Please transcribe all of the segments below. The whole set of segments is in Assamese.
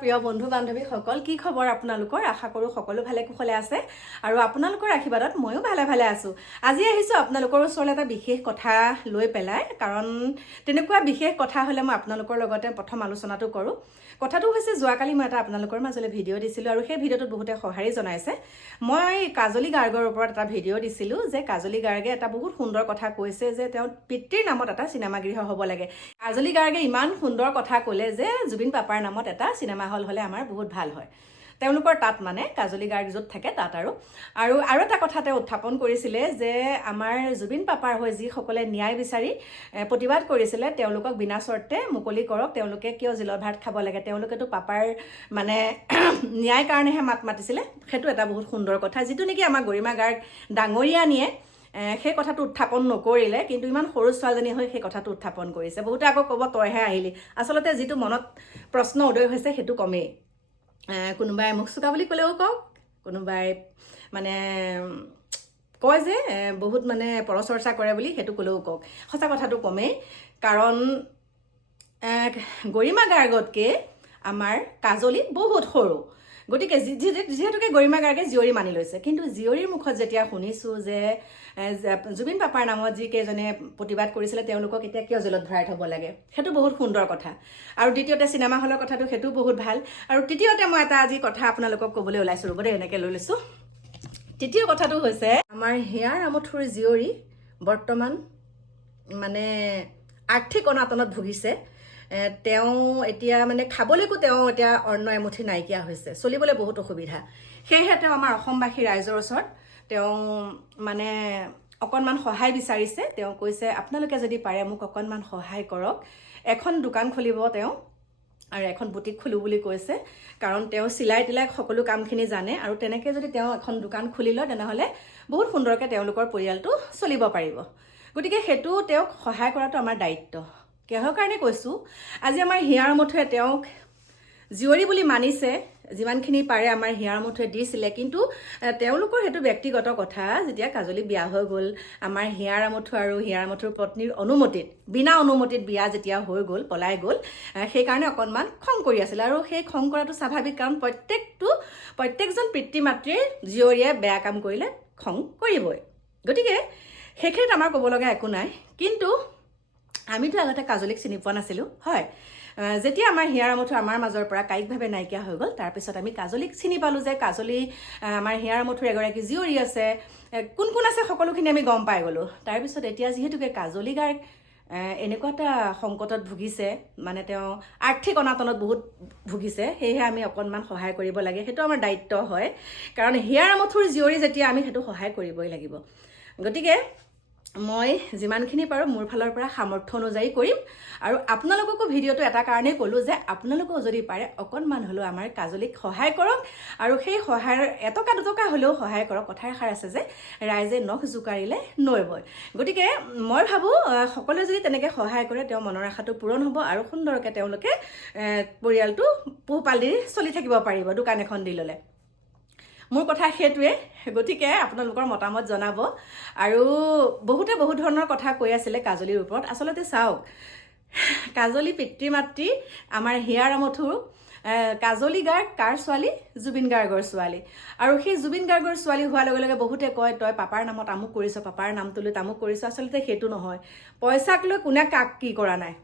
প্ৰিয় বন্ধু বান্ধৱী সকল কি খবৰ আপোনালোকৰ আশা কৰো সকলো ভালে কুশলে আছে আৰু আপোনালোকৰ আশীৰ্বাদত ময়ো ভালে ভালে আছো আজি আহিছো আপোনালোকৰ ওচৰলৈ এটা বিশেষ কথা লৈ পেলাই কাৰণ তেনেকুৱা বিশেষ কথা হলে মই আপোনালোকৰ লগতে প্ৰথম আলোচনাটো কৰো কথাটো হৈছে যোৱাকালি মই এটা আপোনালোকৰ মাজলৈ ভিডিঅ' দিছিলো আৰু সেই ভিডিঅ'টোত বহুতে সঁহাৰি জনাইছে মই কাজলী গাৰ্গৰ ওপৰত এটা ভিডিঅ' দিছিলো যে কাজলী গাৰ্গে এটা বহুত সুন্দৰ কথা কৈছে যে তেওঁ পিতৃৰ নামত এটা চিনেমা গৃহ হ'ব লাগে কাজলী গাৰ্গে ইমান সুন্দৰ কথা ক'লে যে জুবিন পাপাৰ নামত এটা চিনেমা হল হলে আমাৰ বহুত ভাল হয় তেওঁলোকৰ তাত মানে কাজলী গাৰ্গ য'ত থাকে তাত আৰু এটা কথা তেওঁ উত্থাপন কৰিছিলে যে আমাৰ জুবিন পাপাৰ হৈ যিসকলে ন্যায় বিচাৰি প্ৰতিবাদ কৰিছিলে তেওঁলোকক বিনা চৰ্তে মুকলি কৰক তেওঁলোকে কিয় জেলৰ ভাত খাব লাগে তেওঁলোকেতো পাপাৰ মানে ন্যায় কাৰণেহে মাত মাতিছিলে সেইটো এটা বহুত সুন্দৰ কথা যিটো নেকি আমাৰ গৰিমা গাৰ্গ ডাঙৰীয়া নিয়ে সেই কথাটো উত্থাপন নকৰিলে কিন্তু ইমান সৰু ছোৱালীজনী হৈ সেই কথাটো উত্থাপন কৰিছে বহুতে আকৌ ক'ব তইহে আহিলি আচলতে যিটো মনত প্ৰশ্ন উদয় হৈছে সেইটো কমেই কোনোবাই মুখ চুকা বুলি ক'লেও কওক কোনোবাই মানে কয় যে বহুত মানে পৰচৰ্চা কৰে বুলি সেইটো ক'লেও কওক সঁচা কথাটো কমেই কাৰণ গৰিমা গাৰ্গতকৈ আমাৰ কাজলী বহুত সৰু গতিকে যিহেতুকে গৰিমা গাৰ্গে জীয়ৰী মানি লৈছে কিন্তু জীয়ৰীৰ মুখত যেতিয়া শুনিছোঁ যে জুবিন পাপাৰ নামত যিকেইজনে প্ৰতিবাদ কৰিছিলে তেওঁলোকক এতিয়া কিয় জেলত ভৰাই থ'ব লাগে সেইটো বহুত সুন্দৰ কথা আৰু দ্বিতীয়তে চিনেমা হলৰ কথাটো সেইটো বহুত ভাল আৰু তৃতীয়তে মই এটা আজি কথা আপোনালোকক ক'বলৈ ওলাইছোঁ ৰ'ব দেই এনেকৈ লৈ লৈছোঁ তৃতীয় কথাটো হৈছে আমাৰ হিয়াৰ আমঠুৰ জীয়ৰী বৰ্তমান মানে আৰ্থিক অনাটনত ভুগিছে তেওঁ এতিয়া মানে খাবলৈকো তেওঁ এতিয়া অন্ন এমুঠি নাইকিয়া হৈছে চলিবলৈ বহুত অসুবিধা সেয়েহে তেওঁ আমাৰ অসমবাসী ৰাইজৰ ওচৰত তেওঁ মানে অকণমান সহায় বিচাৰিছে তেওঁ কৈছে আপোনালোকে যদি পাৰে মোক অকণমান সহায় কৰক এখন দোকান খুলিব তেওঁ আৰু এখন বুটিক খুলো বুলি কৈছে কাৰণ তেওঁ চিলাই তিলাই সকলো কামখিনি জানে আৰু তেনেকৈ যদি তেওঁ এখন দোকান খুলি লয় তেনেহ'লে বহুত সুন্দৰকৈ তেওঁলোকৰ পৰিয়ালটো চলিব পাৰিব গতিকে সেইটো তেওঁক সহায় কৰাটো আমাৰ দায়িত্ব কিহৰ কাৰণে কৈছোঁ আজি আমাৰ হিয়াৰ আমঠুৱে তেওঁক জীয়ৰী বুলি মানিছে যিমানখিনি পাৰে আমাৰ হিয়াৰ আমঠুৱে দিছিলে কিন্তু তেওঁলোকৰ সেইটো ব্যক্তিগত কথা যেতিয়া কাজলী বিয়া হৈ গ'ল আমাৰ হিয়াৰ আমঠু আৰু হিয়াৰ আমঠুৰ পত্নীৰ অনুমতিত বিনা অনুমতিত বিয়া যেতিয়া হৈ গ'ল পলাই গ'ল সেইকাৰণে অকণমান খং কৰি আছিলে আৰু সেই খং কৰাটো স্বাভাৱিক কাৰণ প্ৰত্যেকজন পিতৃ মাতৃৰ জীয়ৰীয়ে বেয়া কাম কৰিলে খং কৰিবই গতিকে সেইখিনিত আমাৰ ক'ব লগা একো নাই কিন্তু আমিতো আগতে কাজলীক চিনি পোৱা নাছিলোঁ হয় যেতিয়া আমাৰ হিয়াৰ আমঠু আমাৰ মাজৰ পৰা কায়িকভাৱে নাইকিয়া হৈ গ'ল তাৰপিছত আমি কাজলীক চিনি পালোঁ যে কাজলী আমাৰ হিয়াৰ আমঠুৰ এগৰাকী জীয়ৰী আছে কোন কোন আছে সকলোখিনি আমি গম পাই গ'লোঁ তাৰপিছত এতিয়া যিহেতুকে কাজলী গাৰ্গ এনেকুৱা এটা সংকটত ভুগিছে মানে তেওঁ আৰ্থিক অনাটনত বহুত ভুগিছে সেয়েহে আমি অকণমান সহায় কৰিব লাগে সেইটো আমাৰ দায়িত্ব হয় কাৰণ হিয়াৰ আমঠুৰ জীয়ৰী যেতিয়া আমি সেইটো সহায় কৰিবই লাগিব গতিকে মই যিমানখিনি পাৰোঁ মোৰ ফালৰ পৰা সামৰ্থ্য অনুযায়ী কৰিম আৰু আপোনালোককো ভিডিঅ'টো এটা কাৰণেই ক'লোঁ যে আপোনালোকেও যদি পাৰে অকণমান হ'লেও আমাৰ কাজলীক সহায় কৰক আৰু সেই সহায়ৰ এটকা দুটকা হ'লেও সহায় কৰক কথা এষাৰ আছে যে ৰাইজে নখ জোকাৰিলে নৈ বয় গতিকে মই ভাবোঁ সকলোৱে যদি তেনেকৈ সহায় কৰে তেওঁ মনৰ আশাটো পূৰণ হ'ব আৰু সুন্দৰকৈ তেওঁলোকে পৰিয়ালটো পোহপাল দি চলি থাকিব পাৰিব দোকান এখন দি ল'লে মোৰ কথা সেইটোৱে গতিকে আপোনালোকৰ মতামত জনাব আৰু বহুতে বহুত ধৰণৰ কথা কৈ আছিলে কাজলীৰ ওপৰত আচলতে চাওক কাজলী পিতৃ মাতৃ আমাৰ হিয়াৰ আমঠুৰ কাজলী গাৰ্গ কাৰ ছোৱালী জুবিন গাৰ্গৰ ছোৱালী আৰু সেই জুবিন গাৰ্গৰ ছোৱালী হোৱাৰ লগে লগে বহুতে কয় তই পাপাৰ নামত আমুক কৰিছ পাপাৰ নামটো লৈ তামুক কৰিছ আচলতে সেইটো নহয় পইচাক লৈ কোনে কাক কি কৰা নাই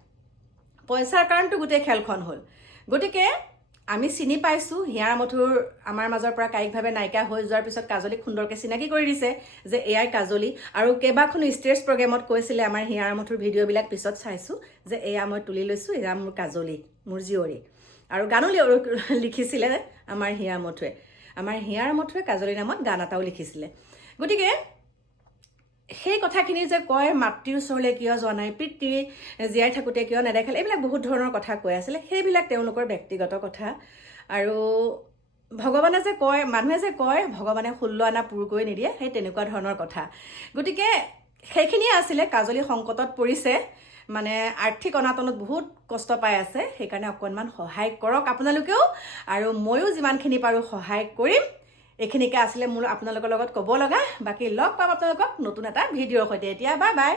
পইচাৰ কাৰণটো গোটেই খেলখন হ'ল গতিকে আমি চিনি পাইছোঁ হিয়াৰ আমঠুৰ আমাৰ মাজৰ পৰা কায়িকভাৱে নাইকিয়া হৈ যোৱাৰ পিছত কাজলীক সুন্দৰকৈ চিনাকি কৰি দিছে যে এয়াই কাজলী আৰু কেইবাখনো ষ্টেজ প্ৰগ্ৰেমত কৈছিলে আমাৰ হিয়াৰ আমঠুৰ ভিডিঅ'বিলাক পিছত চাইছোঁ যে এয়া মই তুলি লৈছোঁ এয়া মোৰ কাজলী মোৰ জীয়ৰী আৰু গানো লিখিছিলে আমাৰ হিয়াৰ আমঠুৱে কাজলীৰ নামত গান এটাও লিখিছিলে গতিকে সেই কথাখিনি যে কয় মাতৃৰ ওচৰলৈ কিয় যোৱা নাই পিতৃ জীয়াই থাকোঁতে কিয় নেদেখালে এইবিলাক বহুত ধৰণৰ কথা কৈ আছিলে সেইবিলাক তেওঁলোকৰ ব্যক্তিগত কথা আৰু ভগৱানে যে কয় মানুহে যে কয় ভগৱানে 16 আনা পুৰকৈ নিদিয়ে সেই তেনেকুৱা ধৰণৰ কথা গতিকে সেইখিনিয়ে আছিলে কাজলী সংকটত পৰিছে মানে আৰ্থিক অনাটনত বহুত কষ্ট পাই আছে সেইকাৰণে অকণমান সহায় কৰক আপোনালোকেও আৰু ময়ো যিমানখিনি পাৰোঁ সহায় কৰিম এইখিনিকে আছিলে মোৰ আপোনালোকৰ লগত ক'ব লগা বাকী লগ পাম আপোনালোকক নতুন এটা ভিডিঅ'ৰ সৈতে এতিয়া বাই বাই